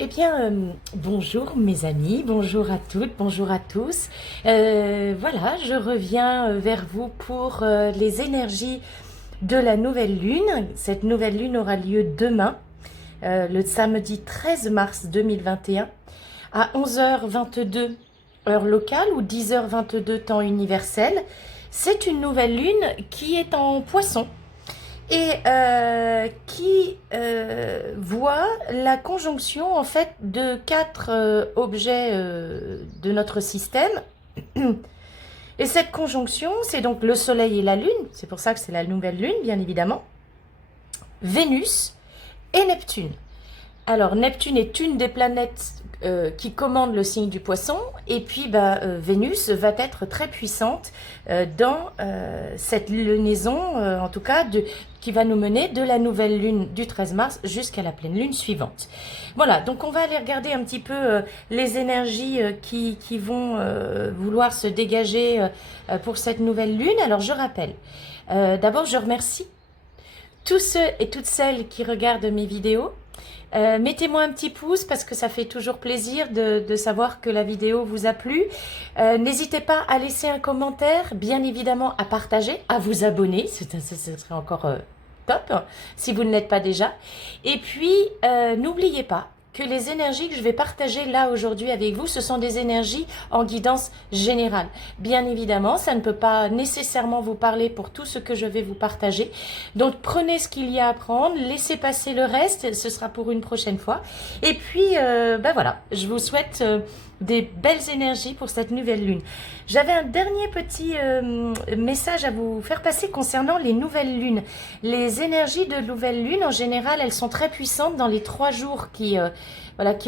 Eh bien, bonjour mes amis, bonjour à toutes, bonjour à tous. Voilà, je reviens vers vous pour les énergies de la nouvelle lune. Cette nouvelle lune aura lieu demain, le samedi 13 mars 2021, à 11h22 heure locale ou 10h22 temps universel. C'est une nouvelle lune qui est en poisson et qui voit la conjonction en fait de quatre objets de notre système. Et cette conjonction, c'est donc le Soleil et la Lune, c'est pour ça que c'est la nouvelle Lune, bien évidemment, Vénus et Neptune. Alors, Neptune est une des planètes qui commande le signe du poisson, et puis Vénus va être très puissante dans cette lunaison, en tout cas, qui va nous mener de la nouvelle lune du 13 mars jusqu'à la pleine lune suivante. Voilà, donc on va aller regarder un petit peu les énergies qui vont vouloir se dégager pour cette nouvelle lune. Alors, je rappelle, d'abord, je remercie tous ceux et toutes celles qui regardent mes vidéos. Mettez-moi un petit pouce parce que ça fait toujours plaisir de savoir que la vidéo vous a plu. N'hésitez pas à laisser un commentaire, bien évidemment à partager, à vous abonner, ce serait encore top si vous ne l'êtes pas déjà. Et puis, n'oubliez pas que les énergies que je vais partager là aujourd'hui avec vous, ce sont des énergies en guidance générale. Bien évidemment, ça ne peut pas nécessairement vous parler pour tout ce que je vais vous partager. Donc prenez ce qu'il y a à prendre, laissez passer le reste, ce sera pour une prochaine fois. Et puis, voilà, je vous souhaite des belles énergies pour cette nouvelle lune. J'avais un dernier petit message à vous faire passer concernant les nouvelles lunes. Les énergies de nouvelle lune, en général, elles sont très puissantes dans les 3 jours qui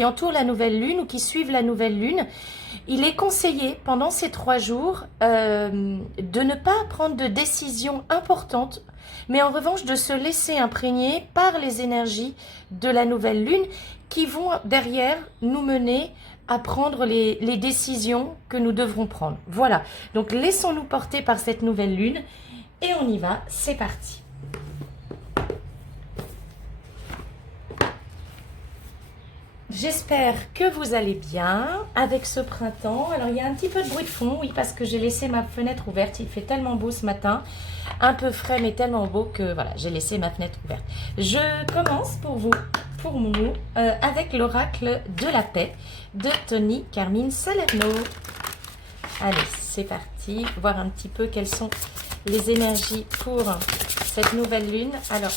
entourent la nouvelle lune ou qui suivent la nouvelle lune. Il est conseillé pendant ces 3 jours de ne pas prendre de décisions importantes, mais en revanche de se laisser imprégner par les énergies de la nouvelle lune qui vont derrière nous mener à prendre les décisions que nous devrons prendre. Voilà, donc laissons-nous porter par cette nouvelle lune et on y va, c'est parti. J'espère que vous allez bien avec ce printemps. Alors il y a un petit peu de bruit de fond, oui, parce que j'ai laissé ma fenêtre ouverte. Il fait tellement beau ce matin, un peu frais mais tellement beau que voilà, j'ai laissé ma fenêtre ouverte. Je commence pour nous, avec l'oracle de la paix de Tony Carmine Salerno. Allez, c'est parti. Voir un petit peu quelles sont les énergies pour cette nouvelle lune. Alors,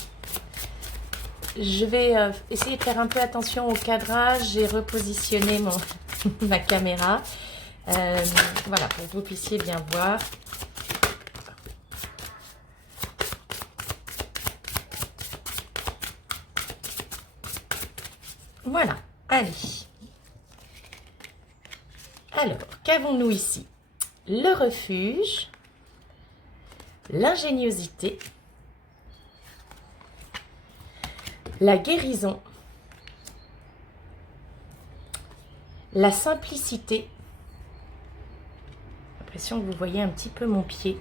je vais essayer de faire un peu attention au cadrage. J'ai repositionné ma caméra. Voilà, pour que vous puissiez bien voir. Voilà, allez. Alors, qu'avons-nous ici? Le refuge, l'ingéniosité, la guérison, la simplicité. J'ai l'impression que vous voyez un petit peu mon pied.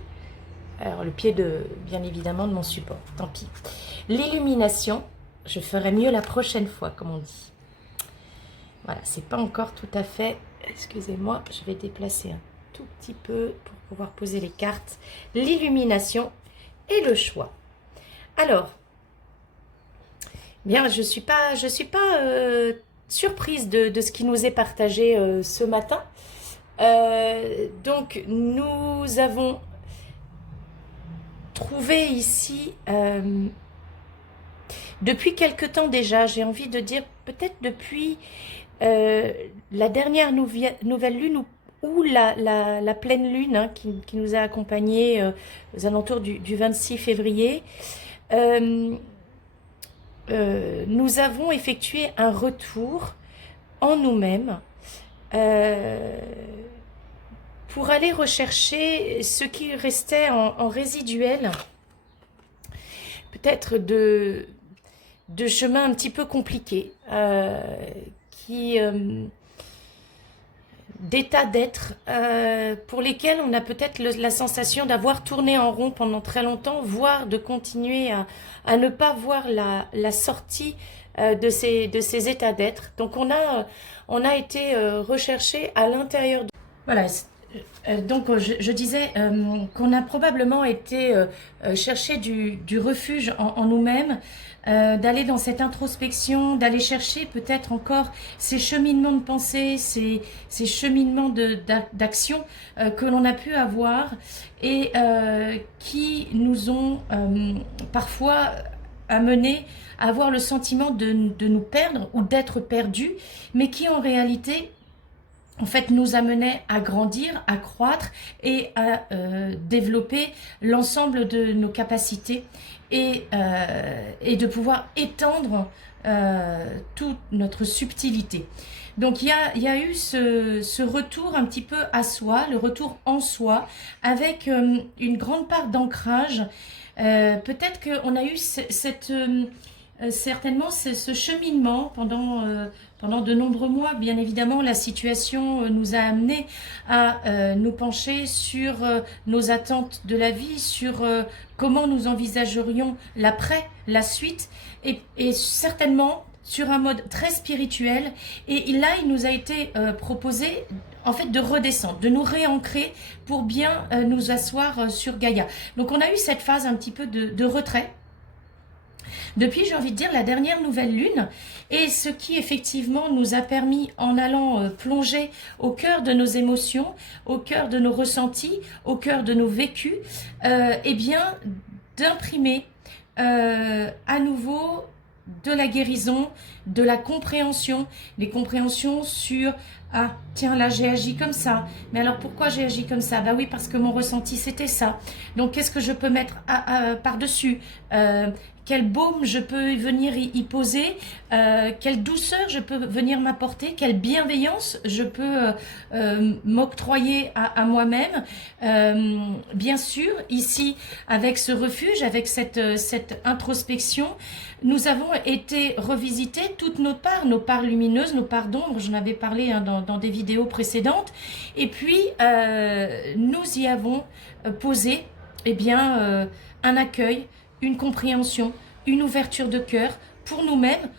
Alors, le pied bien évidemment, de mon support. Tant pis. L'illumination, je ferai mieux la prochaine fois, comme on dit. Voilà, c'est pas encore tout à fait... Excusez-moi, je vais déplacer un tout petit peu pour pouvoir poser les cartes. L'illumination et le choix. Alors, bien, je suis pas surprise de ce qui nous est partagé ce matin. Donc, nous avons trouvé ici, depuis quelque temps déjà, j'ai envie de dire peut-être depuis la dernière nouvelle lune ou la pleine lune hein, qui nous a accompagnés aux alentours du 26 février, nous avons effectué un retour en nous-mêmes pour aller rechercher ce qui restait en résiduel, peut-être de chemins un petit peu compliqués, qui d'états d'être pour lesquels on a peut-être la sensation d'avoir tourné en rond pendant très longtemps, voire de continuer à ne pas voir la sortie de ces états d'être. Donc on a été recherché à l'intérieur de... Voilà, donc je disais qu'on a probablement été chercher du refuge en nous-mêmes, d'aller dans cette introspection, d'aller chercher peut-être encore ces cheminements de pensée, ces cheminements d'action que l'on a pu avoir et qui nous ont parfois amené à avoir le sentiment de nous perdre ou d'être perdus, mais qui en réalité en fait nous amenait à grandir, à croître et à développer l'ensemble de nos capacités et de pouvoir étendre toute notre subtilité. Donc il y a eu ce retour un petit peu à soi, le retour en soi, avec une grande part d'ancrage. Peut-être qu'on a eu certainement ce cheminement pendant de nombreux mois. Bien évidemment, la situation nous a amené à nous pencher sur nos attentes de la vie, sur comment nous envisagerions l'après, la suite, et certainement sur un mode très spirituel. Et là, il nous a été proposé en fait de redescendre, de nous réancrer pour bien nous asseoir sur Gaïa. Donc on a eu cette phase un petit peu de retrait depuis, j'ai envie de dire, la dernière nouvelle lune, et ce qui effectivement nous a permis, en allant plonger au cœur de nos émotions, au cœur de nos ressentis, au cœur de nos vécus, eh bien d'imprimer à nouveau de la guérison, de la compréhension, des compréhensions sur ah tiens là j'ai agi comme ça, mais alors pourquoi j'ai agi comme ça? Bah oui, parce que mon ressenti c'était ça, donc qu'est-ce que je peux mettre par-dessus, quel baume je peux venir y poser, quelle douceur je peux venir m'apporter, quelle bienveillance je peux m'octroyer à moi-même. Bien sûr, ici, avec ce refuge, avec cette introspection, nous avons été revisiter toutes nos parts lumineuses, nos parts d'ombre. J'en avais parlé hein, dans des vidéos précédentes. Et puis, nous y avons posé eh bien, un accueil, une compréhension, une ouverture de cœur pour nous-mêmes,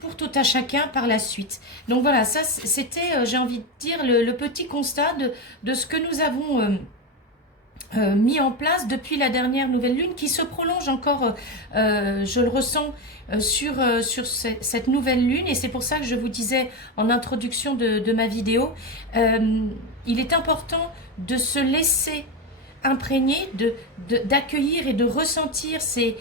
pour tout à chacun par la suite. Donc voilà, ça c'était, j'ai envie de dire, le petit constat de ce que nous avons mis en place depuis la dernière nouvelle lune, qui se prolonge encore, je le ressens, sur cette nouvelle lune. Et c'est pour ça que je vous disais en introduction de ma vidéo, il est important de se laisser imprégné, d'accueillir et de ressentir ces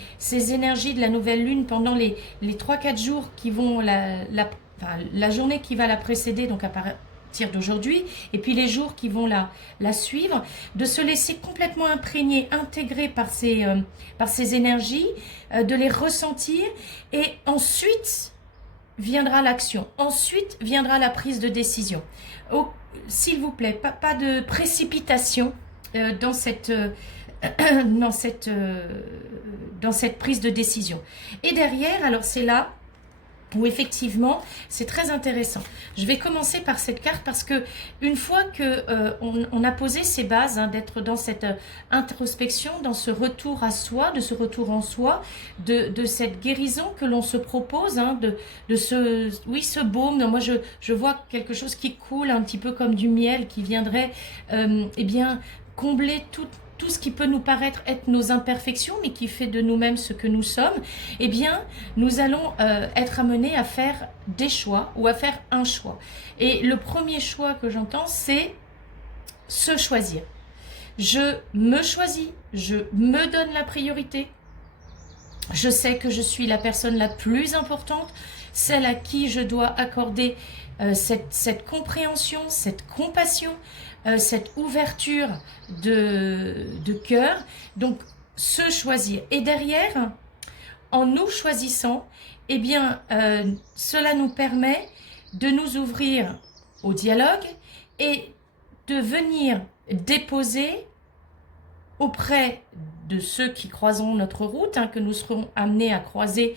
énergies de la nouvelle lune pendant les 3-4 jours qui vont la journée qui va la précéder, donc à partir d'aujourd'hui, et puis les jours qui vont la suivre, de se laisser complètement imprégner, intégrer par ces énergies, de les ressentir, et ensuite viendra l'action, ensuite viendra la prise de décision. S'il vous plaît, pas de précipitation dans cette prise de décision. Et derrière, alors c'est là où effectivement c'est très intéressant. Je vais commencer par cette carte parce que une fois que on a posé ces bases, hein, d'être dans cette introspection, dans ce retour à soi, de ce retour en soi, de cette guérison que l'on se propose, hein, de ce baume. Moi je vois quelque chose qui coule un petit peu comme du miel qui viendrait eh bien combler tout ce qui peut nous paraître être nos imperfections, mais qui fait de nous-mêmes ce que nous sommes. Eh bien, nous allons être amenés à faire des choix ou à faire un choix. Et le premier choix que j'entends, c'est se choisir. Je me choisis, je me donne la priorité. Je sais que je suis la personne la plus importante, celle à qui je dois accorder cette compréhension, cette compassion, cette ouverture de cœur. Donc, se choisir. Et derrière, en nous choisissant, eh bien, cela nous permet de nous ouvrir au dialogue et de venir déposer auprès de ceux qui croiseront notre route, hein, que nous serons amenés à croiser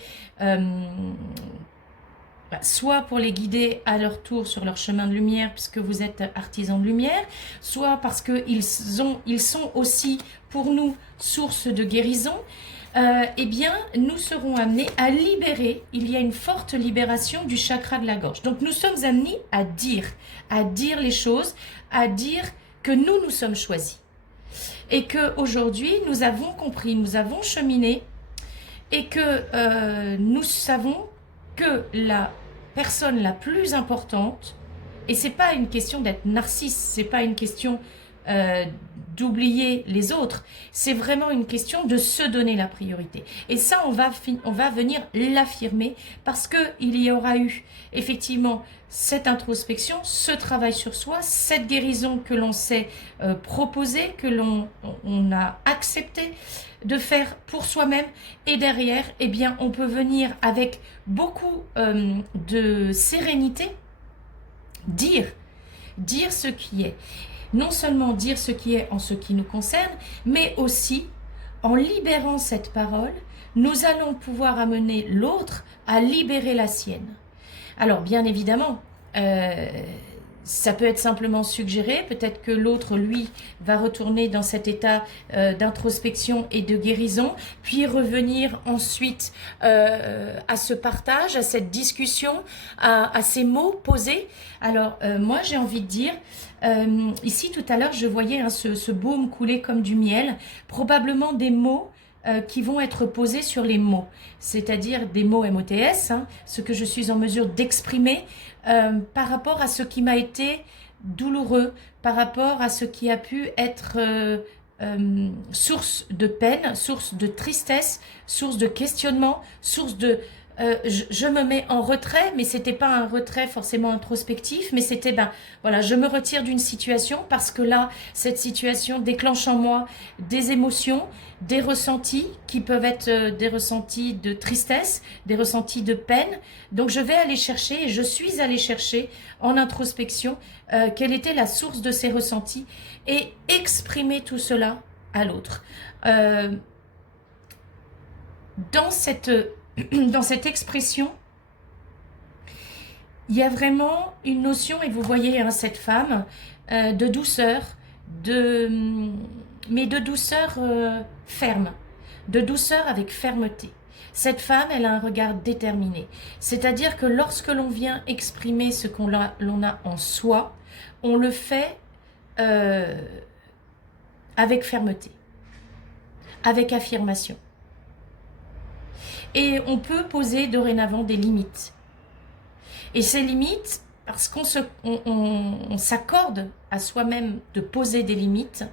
soit pour les guider à leur tour sur leur chemin de lumière, puisque vous êtes artisans de lumière, soit parce qu'ils sont aussi pour nous source de guérison, eh bien, nous serons amenés à libérer. Il y a une forte libération du chakra de la gorge. Donc, nous sommes amenés à dire les choses, à dire que nous sommes choisis. Et qu'aujourd'hui, nous avons compris, nous avons cheminé, et que nous savons que la personne la plus importante, et c'est pas une question d'être narcisse, c'est pas une question d'oublier les autres, c'est vraiment une question de se donner la priorité. Et ça, on va venir l'affirmer, parce qu'il y aura eu effectivement cette introspection, ce travail sur soi, cette guérison que l'on s'est proposée, que l'on a accepté de faire pour soi-même, et derrière, eh bien, on peut venir avec beaucoup de sérénité dire ce qui est. Non seulement dire ce qui est en ce qui nous concerne, mais aussi, en libérant cette parole, nous allons pouvoir amener l'autre à libérer la sienne. Alors, bien évidemment, ça peut être simplement suggéré, peut-être que l'autre, lui, va retourner dans cet état d'introspection et de guérison, puis revenir ensuite à ce partage, à cette discussion, à ces mots posés. Alors, moi, j'ai envie de dire, ici, tout à l'heure, je voyais ce baume couler comme du miel, probablement des mots qui vont être posés sur les mots, c'est-à-dire des mots MOTS, ce que je suis en mesure d'exprimer par rapport à ce qui m'a été douloureux, par rapport à ce qui a pu être source de peine, source de tristesse, source de questionnement, source de... je me mets en retrait, mais c'était pas un retrait forcément introspectif, mais c'était, voilà, je me retire d'une situation parce que là, cette situation déclenche en moi des émotions, des ressentis qui peuvent être des ressentis de tristesse, des ressentis de peine. Donc je vais aller chercher, et je suis allée chercher en introspection quelle était la source de ces ressentis et exprimer tout cela à l'autre. Dans cette expression, il y a vraiment une notion, et vous voyez cette femme, de douceur, mais de douceur ferme, de douceur avec fermeté. Cette femme, elle a un regard déterminé. C'est-à-dire que lorsque l'on vient exprimer ce l'on a en soi, on le fait avec fermeté, avec affirmation. Et on peut poser dorénavant des limites. Et ces limites, parce qu'on s'accorde à soi-même de poser des limites,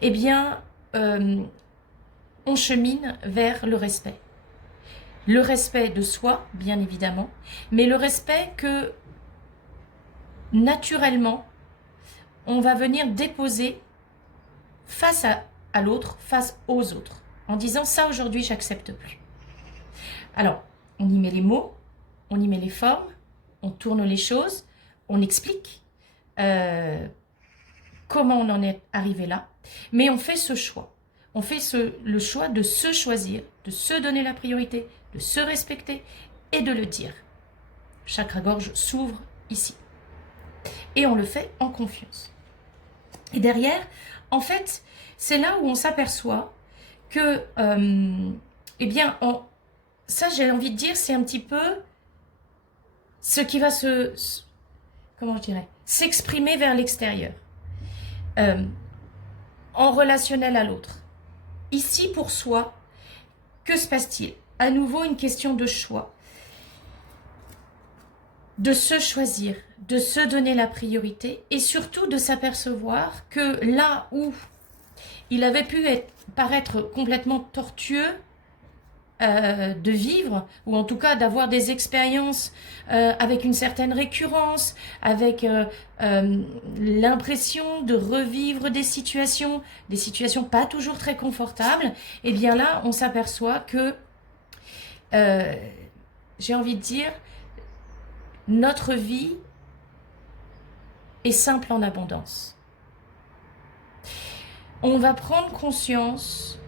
eh bien, on chemine vers le respect. Le respect de soi, bien évidemment, mais le respect que, naturellement, on va venir déposer face à l'autre, face aux autres, en disant « ça, aujourd'hui, j'accepte plus ». Alors, on y met les mots, on y met les formes, on tourne les choses, on explique comment on en est arrivé là, mais on fait ce choix. On fait le choix de se choisir, de se donner la priorité, de se respecter et de le dire. Chakra-gorge s'ouvre ici. Et on le fait en confiance. Et derrière, en fait, c'est là où on s'aperçoit que, eh bien, ça, j'ai envie de dire, c'est un petit peu ce qui va comment je dirais, s'exprimer vers l'extérieur, en relationnel à l'autre. Ici, pour soi, que se passe-t-il? À nouveau, une question de choix, de se choisir, de se donner la priorité et surtout de s'apercevoir que là où il avait pu paraître complètement tortueux, de vivre, ou en tout cas d'avoir des expériences avec une certaine récurrence, avec l'impression de revivre des situations pas toujours très confortables, et bien là on s'aperçoit que, j'ai envie de dire, notre vie est simple en abondance. On va prendre conscience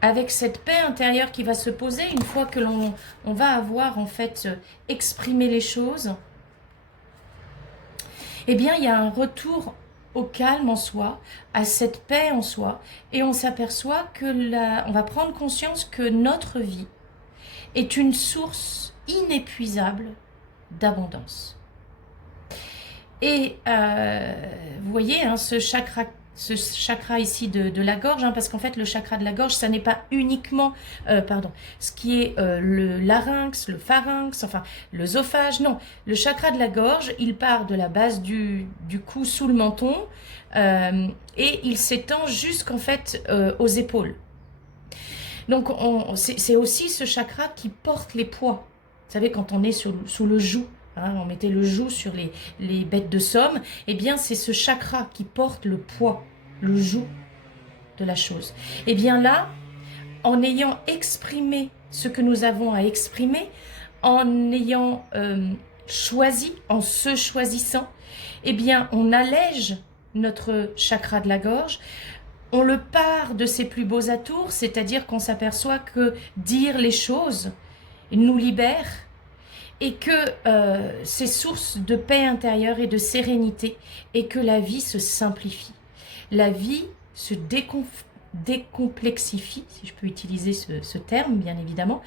avec cette paix intérieure qui va se poser une fois que on va avoir en fait exprimé les choses, eh bien il y a un retour au calme en soi, à cette paix en soi, et on s'aperçoit que on va prendre conscience que notre vie est une source inépuisable d'abondance. Et vous voyez, hein, ce chakra ici de la gorge, hein, parce qu'en fait le chakra de la gorge, ça n'est pas uniquement ce qui est le larynx, le pharynx, enfin l'œsophage, non. Le chakra de la gorge, il part de la base du cou sous le menton et il s'étend jusqu'en fait aux épaules. Donc c'est aussi ce chakra qui porte les poids. Vous savez, quand on est sous le joug, hein, on mettait le joug sur les bêtes de somme, eh bien c'est ce chakra qui porte le poids, le joug de la chose. Et bien là, en ayant exprimé ce que nous avons à exprimer, en ayant choisi, en se choisissant, eh bien on allège notre chakra de la gorge, on le part de ses plus beaux atours, c'est-à-dire qu'on s'aperçoit que dire les choses nous libère et que c'est source de paix intérieure et de sérénité et que la vie se simplifie. La vie se décomplexifie, si je peux utiliser ce terme, bien évidemment,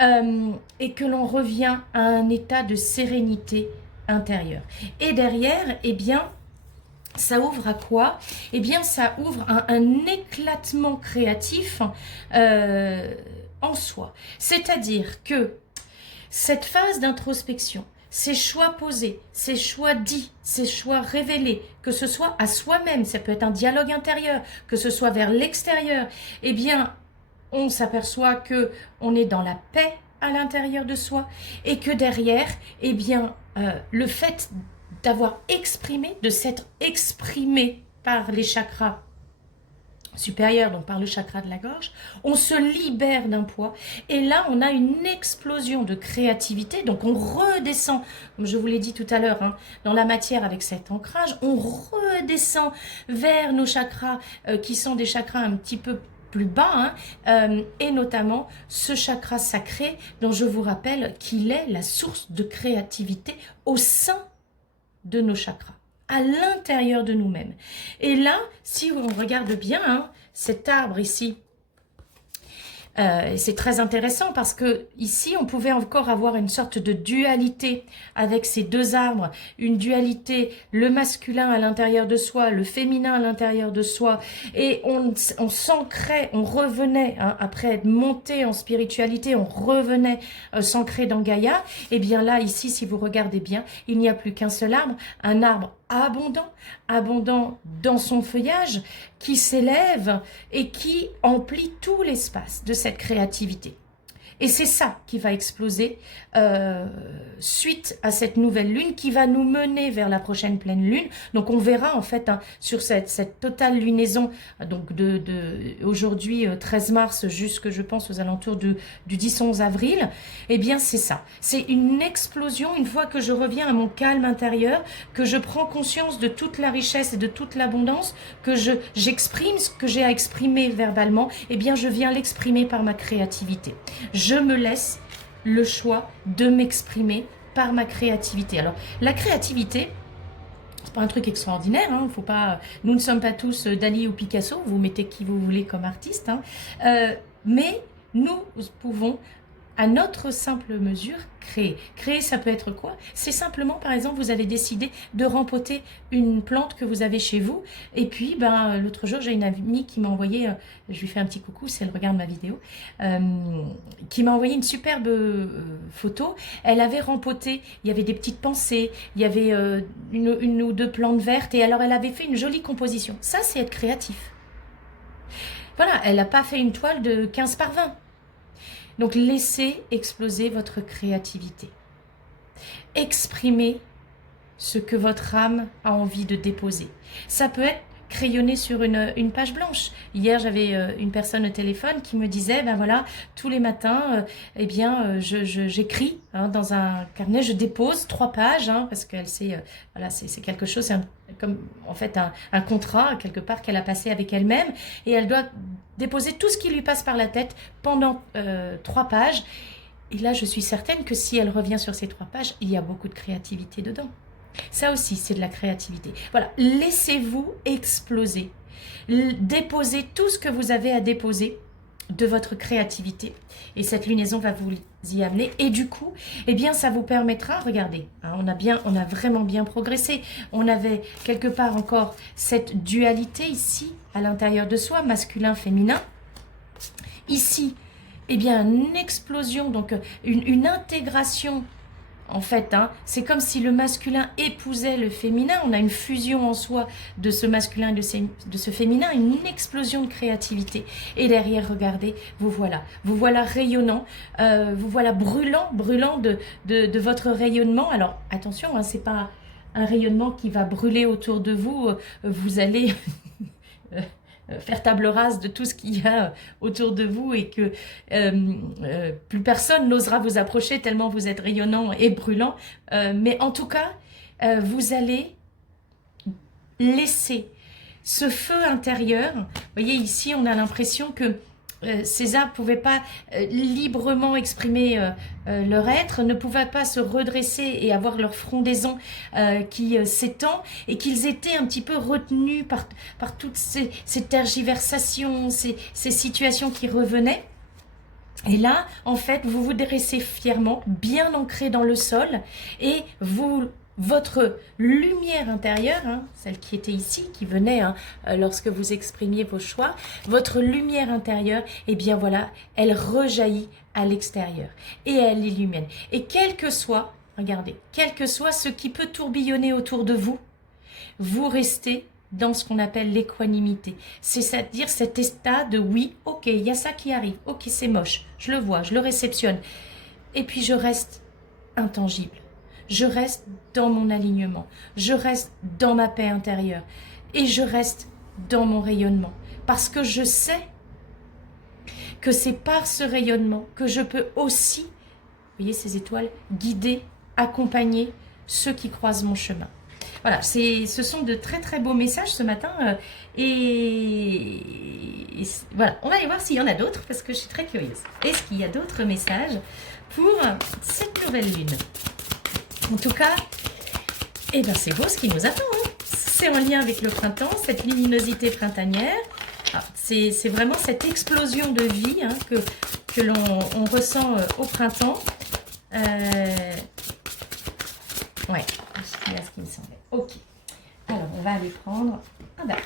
et que l'on revient à un état de sérénité intérieure. Et derrière, eh bien, ça ouvre à quoi? Eh bien, ça ouvre un éclatement créatif en soi. C'est-à-dire que cette phase d'introspection, ces choix posés, ces choix dits, ces choix révélés, que ce soit à soi-même, ça peut être un dialogue intérieur, que ce soit vers l'extérieur, eh bien, on s'aperçoit que on est dans la paix à l'intérieur de soi et que derrière, eh bien, le fait d'avoir exprimé, de s'être exprimé par les chakras supérieurs, donc par le chakra de la gorge, on se libère d'un poids et là on a une explosion de créativité, donc on redescend, comme je vous l'ai dit tout à l'heure, hein, dans la matière avec cet ancrage, on redescend vers nos chakras qui sont des chakras un petit peu plus bas, hein, et notamment ce chakra sacré dont je vous rappelle qu'il est la source de créativité au sein de nos chakras, à l'intérieur de nous-mêmes. Et là, si on regarde bien, hein, cet arbre ici, c'est très intéressant parce que ici, on pouvait encore avoir une sorte de dualité avec ces deux arbres, une dualité, le masculin à l'intérieur de soi, le féminin à l'intérieur de soi, et on s'ancrait, on revenait, hein, après être monté en spiritualité, on revenait s'ancrer dans Gaïa. Et bien là, ici, si vous regardez bien, il n'y a plus qu'un seul arbre, un arbre abondant dans son feuillage, qui s'élève et qui emplit tout l'espace de cette créativité. Et c'est ça qui va exploser suite à cette nouvelle lune qui va nous mener vers la prochaine pleine lune. Donc on verra en fait, hein, sur cette totale lunaison, donc de aujourd'hui 13 mars jusque je pense aux alentours du 10-11 avril, eh bien c'est ça. C'est une explosion une fois que je reviens à mon calme intérieur, que je prends conscience de toute la richesse et de toute l'abondance, que j'exprime ce que j'ai à exprimer verbalement, eh bien je viens l'exprimer par ma créativité. Je me laisse le choix de m'exprimer par ma créativité. Alors, la créativité, c'est pas un truc extraordinaire, hein, faut pas, nous ne sommes pas tous Dali ou Picasso, vous mettez qui vous voulez comme artiste, hein, mais nous pouvons, à notre simple mesure, créer. Créer, ça peut être quoi? C'est simplement, par exemple, vous avez décidé de rempoter une plante que vous avez chez vous. Et puis, ben, l'autre jour, j'ai une amie qui m'a envoyé, je lui fais un petit coucou si elle regarde ma vidéo, qui m'a envoyé une superbe photo. Elle avait rempoté, il y avait des petites pensées, il y avait une ou deux plantes vertes. Et alors, elle avait fait une jolie composition. Ça, c'est être créatif. Voilà, elle n'a pas fait une toile de 15 par 20. Donc, laissez exploser votre créativité. Exprimez ce que votre âme a envie de déposer. Ça peut être crayonné sur une page blanche. Hier, j'avais une personne au téléphone qui me disait, ben voilà, tous les matins, eh bien, j'écris hein, dans un carnet, je dépose 3 pages, hein, parce qu'elle sait, voilà, c'est quelque chose, c'est comme en fait un contrat quelque part qu'elle a passé avec elle-même, et elle doit déposer tout ce qui lui passe par la tête pendant 3 pages. Et là, je suis certaine que si elle revient sur ces 3 pages, il y a beaucoup de créativité dedans. Ça aussi, c'est de la créativité. Voilà, laissez-vous exploser. Déposez tout ce que vous avez à déposer de votre créativité. Et cette lunaison va vous y amener. Et du coup, eh bien, ça vous permettra, regardez, hein, on a vraiment bien progressé. On avait quelque part encore cette dualité ici, à l'intérieur de soi, masculin, féminin. Ici, eh bien, une explosion, donc une intégration, en fait, hein, c'est comme si le masculin épousait le féminin. On a une fusion en soi de ce masculin et de ce féminin, une explosion de créativité. Et derrière, regardez, vous voilà rayonnant, vous voilà brûlant de votre rayonnement. Alors, attention, hein, c'est pas un rayonnement qui va brûler autour de vous. Vous allez... faire table rase de tout ce qu'il y a autour de vous et que plus personne n'osera vous approcher tellement vous êtes rayonnant et brûlant. Mais en tout cas, vous allez laisser ce feu intérieur. Vous voyez, ici, on a l'impression que César ne pouvait pas librement exprimer leur être, ne pouvait pas se redresser et avoir leur frondaison qui s'étend, et qu'ils étaient un petit peu retenus par toutes ces tergiversations, ces situations qui revenaient. Et là, en fait, vous vous dressez fièrement, bien ancré dans le sol, et votre lumière intérieure, hein, celle qui était ici, qui venait hein, lorsque vous exprimiez vos choix, votre lumière intérieure, eh bien voilà, elle rejaillit à l'extérieur et elle illumine. Et quel que soit, regardez, quel que soit ce qui peut tourbillonner autour de vous, vous restez dans ce qu'on appelle l'équanimité. C'est-à-dire cet état de oui, ok, il y a ça qui arrive, ok, c'est moche, je le vois, je le réceptionne. Et puis je reste intangible. Je reste dans mon alignement, je reste dans ma paix intérieure et je reste dans mon rayonnement. Parce que je sais que c'est par ce rayonnement que je peux aussi, vous voyez ces étoiles, guider, accompagner ceux qui croisent mon chemin. Voilà, ce sont de très très beaux messages ce matin et voilà, on va aller voir s'il y en a d'autres parce que je suis très curieuse. Est-ce qu'il y a d'autres messages pour cette nouvelle lune ? En tout cas, eh ben c'est beau ce qui nous attend. Hein. C'est en lien avec le printemps, cette luminosité printanière. C'est vraiment cette explosion de vie hein, que l'on ressent au printemps. Ouais, c'est là ce qui me semblait. Ok. Alors, on va aller prendre... Ah ben,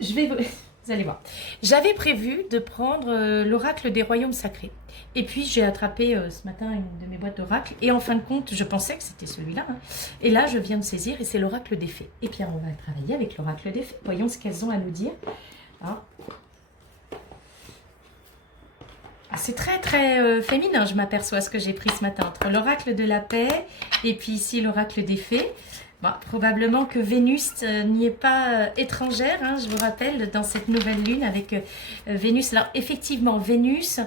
je vais... Vous allez voir. J'avais prévu de prendre l'oracle des royaumes sacrés. Et puis, j'ai attrapé ce matin une de mes boîtes d'oracle. Et en fin de compte, je pensais que c'était celui-là. Hein. Et là, je viens de saisir et c'est l'oracle des fées. Et puis, on va travailler avec l'oracle des fées. Voyons ce qu'elles ont à nous dire. Ah, c'est très, très féminin, je m'aperçois, ce que j'ai pris ce matin. Entre l'oracle de la paix et puis ici, l'oracle des fées. Bon, probablement que Vénus n'y est pas étrangère, hein, je vous rappelle, dans cette nouvelle lune avec Vénus. Alors, effectivement, Vénus,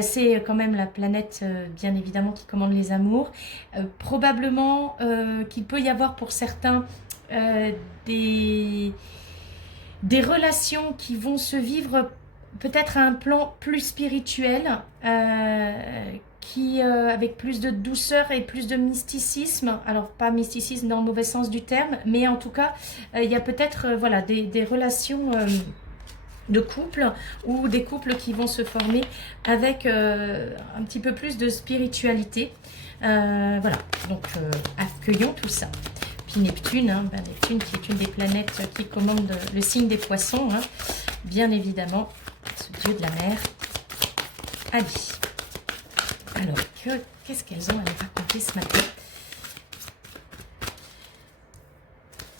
c'est quand même la planète, bien évidemment, qui commande les amours. Probablement qu'il peut y avoir pour certains des relations qui vont se vivre peut-être à un plan plus spirituel, avec plus de douceur et plus de mysticisme. Alors, pas mysticisme dans le mauvais sens du terme, mais en tout cas, il y a peut-être voilà, des relations de couple ou des couples qui vont se former avec un petit peu plus de spiritualité. Voilà, donc accueillons tout ça. Puis Neptune, hein, Neptune qui est une des planètes qui commande le signe des poissons, hein, bien évidemment, ce dieu de la mer, Ali. Alors, qu'est-ce qu'elles ont à nous raconter ce matin?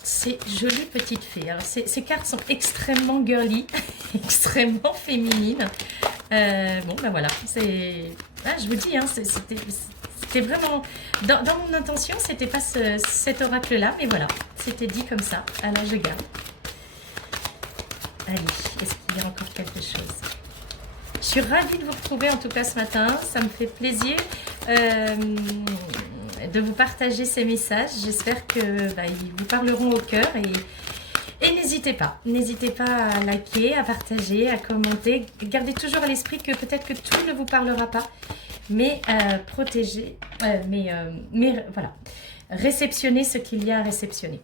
Ces jolies petites fées. Alors, ces cartes sont extrêmement girly, extrêmement féminines. Bon, ben voilà, je vous dis, hein, c'était vraiment... Dans mon intention, c'était pas cet oracle-là, mais voilà, c'était dit comme ça. Alors, je garde. Allez, est-ce qu'il y a encore quelque chose? Je suis ravie de vous retrouver en tout cas ce matin. Ça me fait plaisir de vous partager ces messages. J'espère que ils vous parleront au cœur et n'hésitez pas à liker, à partager, à commenter. Gardez toujours à l'esprit que peut-être que tout ne vous parlera pas, mais protégez, mais voilà, réceptionnez ce qu'il y a à réceptionner.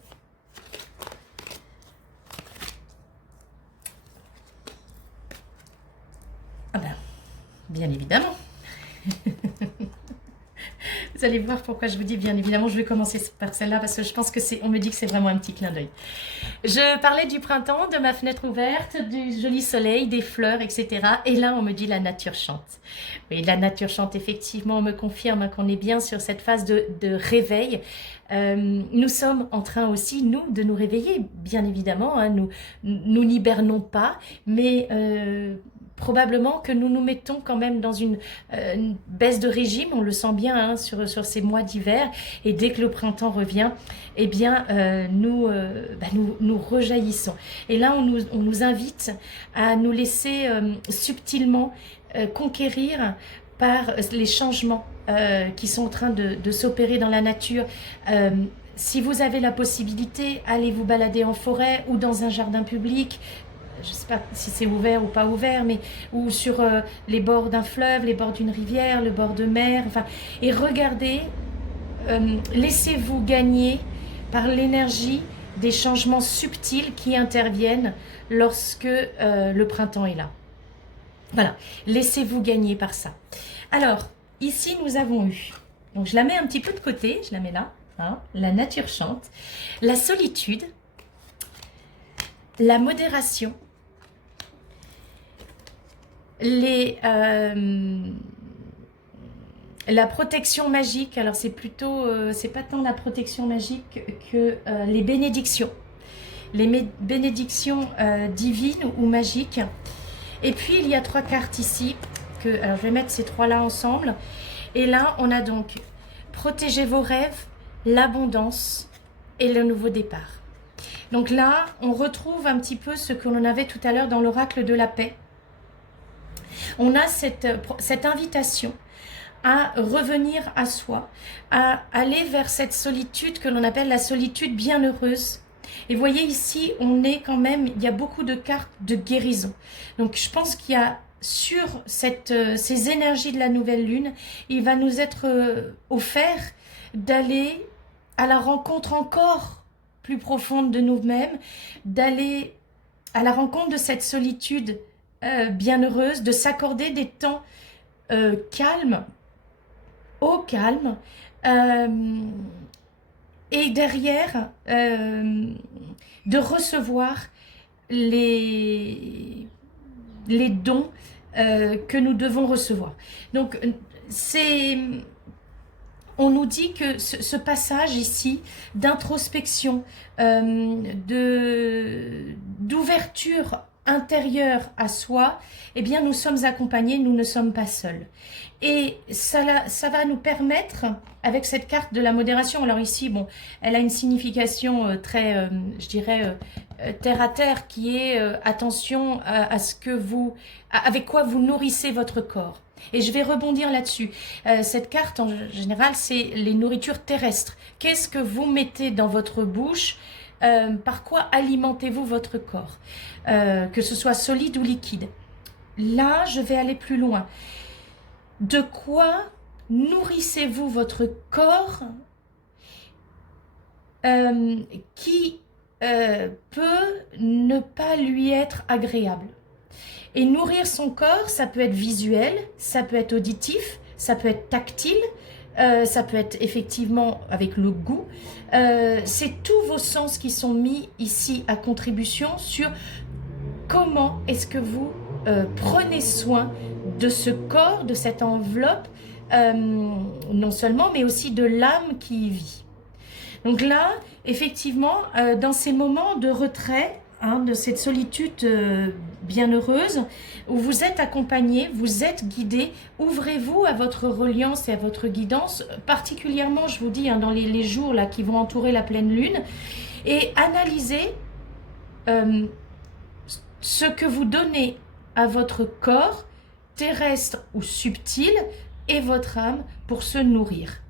Ah ben, bien évidemment. Vous allez voir pourquoi je vous dis bien évidemment. Je vais commencer par celle-là parce que je pense que on me dit que c'est vraiment un petit clin d'œil. Je parlais du printemps, de ma fenêtre ouverte, du joli soleil, des fleurs, etc. Et là, on me dit la nature chante. Oui, la nature chante, effectivement, on me confirme qu'on est bien sur cette phase de réveil. Nous sommes en train aussi, nous, de nous réveiller, bien évidemment. Hein, nous n'hibernons pas, mais probablement que nous nous mettons quand même dans une baisse de régime, on le sent bien hein, sur ces mois d'hiver, et dès que le printemps revient, eh bien nous rejaillissons. Et là, on nous invite à nous laisser subtilement conquérir par les changements qui sont en train de s'opérer dans la nature. Si vous avez la possibilité, allez vous balader en forêt ou dans un jardin public. Je ne sais pas si c'est ouvert ou pas ouvert, mais ou sur les bords d'un fleuve, les bords d'une rivière, le bord de mer, enfin, et regardez, laissez-vous gagner par l'énergie des changements subtils qui interviennent lorsque le printemps est là. Voilà, laissez-vous gagner par ça. Alors, ici nous avons eu, donc je la mets un petit peu de côté, je la mets là, hein, la nature chante, la solitude, la modération, la protection magique. Alors c'est plutôt, c'est pas tant la protection magique que les bénédictions. Les bénédictions divines ou magiques. Et puis il y a 3 cartes ici. Alors je vais mettre ces 3 là ensemble. Et là on a donc protéger vos rêves, l'abondance et le nouveau départ. Donc là, on retrouve un petit peu ce que l'on avait tout à l'heure dans l'oracle de la paix. On a cette invitation à revenir à soi, à aller vers cette solitude que l'on appelle la solitude bienheureuse. Et vous voyez ici, on est quand même, il y a beaucoup de cartes de guérison. Donc je pense qu'il y a sur ces énergies de la nouvelle lune, il va nous être offert d'aller à la rencontre encore plus profonde de nous-mêmes, d'aller à la rencontre de cette solitude bienheureuse, de s'accorder des temps calmes, au calme, et derrière, de recevoir les dons que nous devons recevoir. Donc, on nous dit que ce passage ici d'introspection, d'ouverture intérieure à soi, eh bien nous sommes accompagnés, nous ne sommes pas seuls. Et ça va nous permettre, avec cette carte de la modération, alors ici, bon, elle a une signification très, je dirais, terre à terre, qui est attention à ce que avec quoi vous nourrissez votre corps. Et je vais rebondir là-dessus. Cette carte, en général, c'est les nourritures terrestres. Qu'est-ce que vous mettez dans votre bouche? Par quoi alimentez-vous votre corps? Que ce soit solide ou liquide. Là, je vais aller plus loin. De quoi nourrissez-vous votre corps qui peut ne pas lui être agréable? Et nourrir son corps, ça peut être visuel, ça peut être auditif, ça peut être tactile, ça peut être effectivement avec le goût. C'est tous vos sens qui sont mis ici à contribution sur comment est-ce que vous prenez soin de ce corps, de cette enveloppe, non seulement, mais aussi de l'âme qui y vit. Donc là, effectivement, dans ces moments de retrait, de cette solitude bienheureuse, où vous êtes accompagné, vous êtes guidé, ouvrez-vous à votre reliance et à votre guidance, particulièrement, je vous dis, dans les jours là qui vont entourer la pleine lune, et analysez ce que vous donnez à votre corps, terrestre ou subtil, et votre âme pour se nourrir.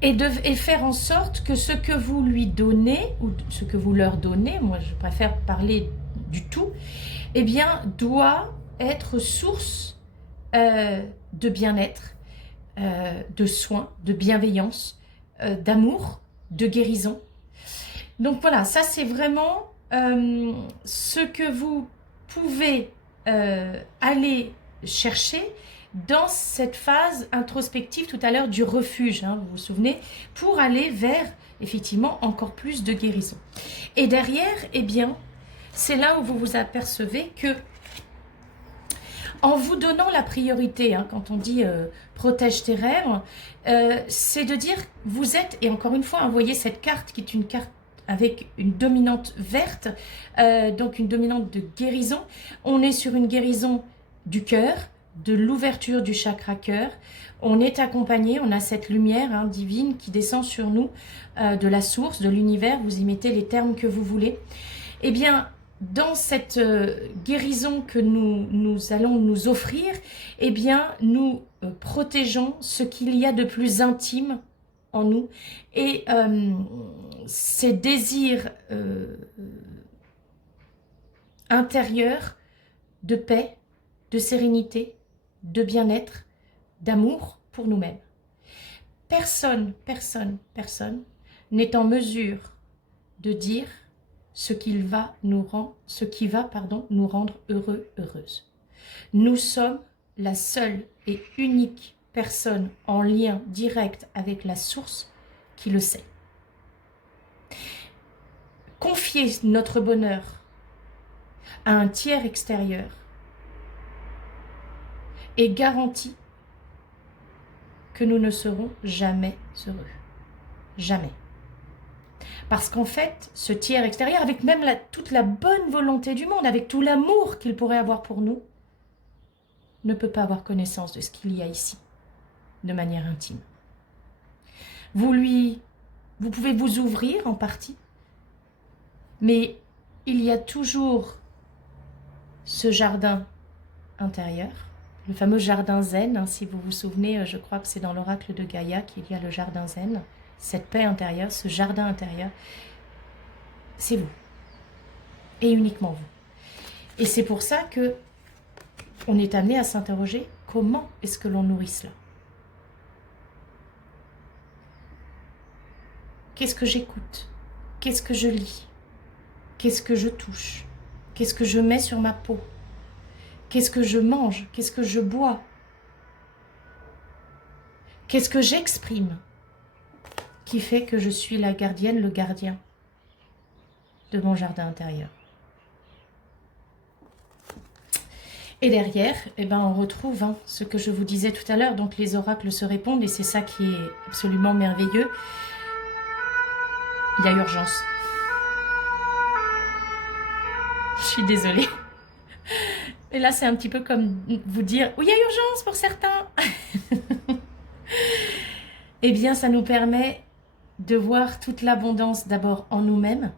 Et faire en sorte que ce que vous lui donnez, ou ce que vous leur donnez, moi je préfère parler du tout, eh bien, doit être source de bien-être, de soins, de bienveillance, d'amour, de guérison. Donc voilà, ça c'est vraiment ce que vous pouvez aller chercher dans cette phase introspective tout à l'heure du refuge, hein, vous vous souvenez, pour aller vers effectivement encore plus de guérison. Et derrière, eh bien, c'est là où vous vous apercevez que en vous donnant la priorité, hein, quand on dit protège tes rêves, c'est de dire vous êtes, et encore une fois, hein, vous voyez cette carte qui est une carte avec une dominante verte, donc une dominante de guérison. On est sur une guérison du cœur, de l'ouverture du chakra cœur. On est accompagné, on a cette lumière hein, divine qui descend sur nous, de la source, de l'univers, vous y mettez les termes que vous voulez. Eh bien, dans cette guérison que nous allons nous offrir, eh bien, nous protégeons ce qu'il y a de plus intime en nous et ces désirs intérieurs de paix, de sérénité, de bien-être, d'amour pour nous-mêmes. Personne n'est en mesure de dire ce qui va nous rendre heureux, heureuse. Nous sommes la seule et unique personne en lien direct avec la source qui le sait. Confier notre bonheur à un tiers extérieur est garanti que nous ne serons jamais heureux. Jamais. Parce qu'en fait, ce tiers extérieur, avec même toute la bonne volonté du monde, avec tout l'amour qu'il pourrait avoir pour nous, ne peut pas avoir connaissance de ce qu'il y a ici, de manière intime. Vous pouvez vous ouvrir en partie, mais il y a toujours ce jardin intérieur, le fameux jardin zen, hein, si vous vous souvenez, je crois que c'est dans l'oracle de Gaïa qu'il y a le jardin zen, cette paix intérieure, ce jardin intérieur, c'est vous, et uniquement vous. Et c'est pour ça que on est amené à s'interroger, comment est-ce que l'on nourrit cela? Qu'est-ce que j'écoute? Qu'est-ce que je lis? Qu'est-ce que je touche? Qu'est-ce que je mets sur ma peau? Qu'est-ce que je mange? Qu'est-ce que je bois? Qu'est-ce que j'exprime? Qui fait que je suis la gardienne, le gardien de mon jardin intérieur. Et derrière, eh ben, on retrouve hein, ce que je vous disais tout à l'heure, donc les oracles se répondent et c'est ça qui est absolument merveilleux. Il y a urgence. Je suis désolée. Et là, c'est un petit peu comme vous dire, oui, il y a urgence pour certains. Eh bien, ça nous permet de voir toute l'abondance d'abord en nous-mêmes.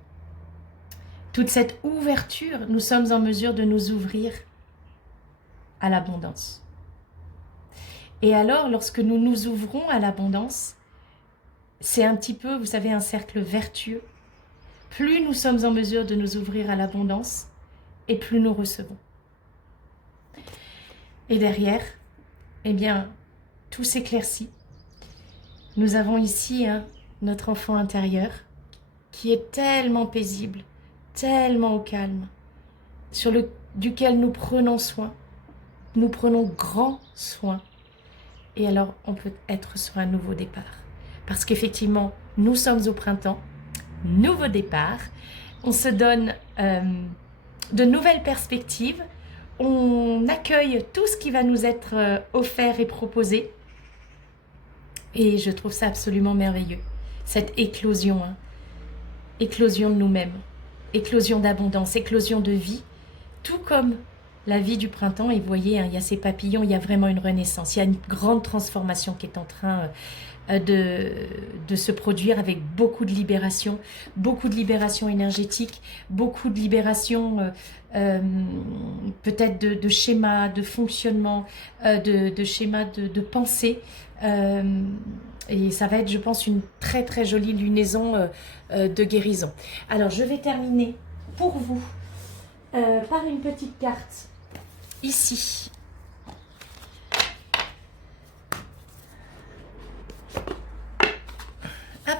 Toute cette ouverture, nous sommes en mesure de nous ouvrir à l'abondance. Et alors, lorsque nous nous ouvrons à l'abondance, c'est un petit peu, vous savez, un cercle vertueux. Plus nous sommes en mesure de nous ouvrir à l'abondance, et plus nous recevons. Et derrière, eh bien, tout s'éclaircit. Nous avons ici hein, notre enfant intérieur qui est tellement paisible, tellement au calme, duquel nous prenons soin. Nous prenons grand soin. Et alors, on peut être sur un nouveau départ. Parce qu'effectivement, nous sommes au printemps, nouveau départ. On se donne de nouvelles perspectives. On accueille tout ce qui va nous être offert et proposé. Et je trouve ça absolument merveilleux. Cette éclosion, hein. Éclosion de nous-mêmes, éclosion d'abondance, éclosion de vie. Tout comme la vie du printemps et vous voyez, hein, il y a ces papillons, il y a vraiment une renaissance, il y a une grande transformation qui est en train de se produire avec beaucoup de libération énergétique, beaucoup de libération peut-être de schémas, de fonctionnement, de schémas de pensée. Et ça va être, je pense, une très très jolie lunaison de guérison. Alors, je vais terminer pour vous par une petite carte ici. Hop.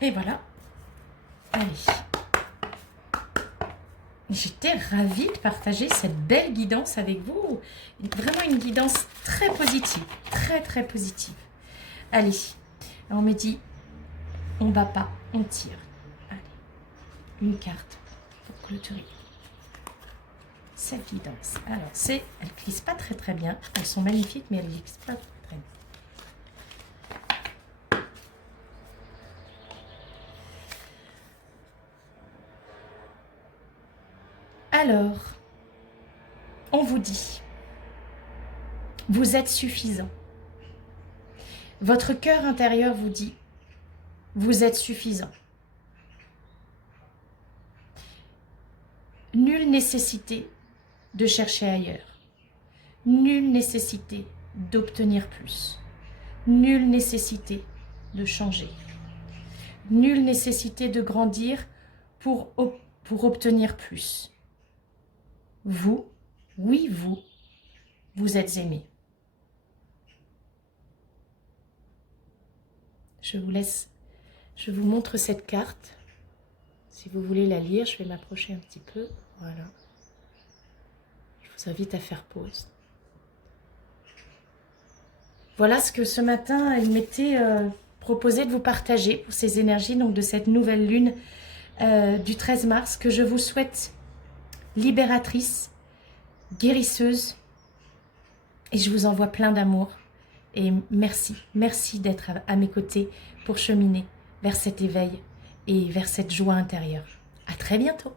Et voilà. Allez. J'étais ravie de partager cette belle guidance avec vous. Vraiment une guidance très positive. Très, très positive. Allez. On me dit, on ne bat pas, on tire. Allez. Une carte pour clôturer cette guidance. Alors, elles ne glissent pas très, très bien. Elles sont magnifiques, mais elles ne glissent pas très bien. Alors, on vous dit, vous êtes suffisant. Votre cœur intérieur vous dit, vous êtes suffisant. Nulle nécessité de chercher ailleurs. Nulle nécessité d'obtenir plus. Nulle nécessité de changer. Nulle nécessité de grandir pour obtenir plus. Vous, oui vous êtes aimé. Je vous montre cette carte. Si vous voulez la lire, je vais m'approcher un petit peu. Voilà. Je vous invite à faire pause. Voilà ce que ce matin, il m'était proposé de vous partager pour ces énergies donc de cette nouvelle lune du 13 mars que je vous souhaite libératrice, guérisseuse, et je vous envoie plein d'amour et merci d'être à mes côtés pour cheminer vers cet éveil et vers cette joie intérieure. À très bientôt.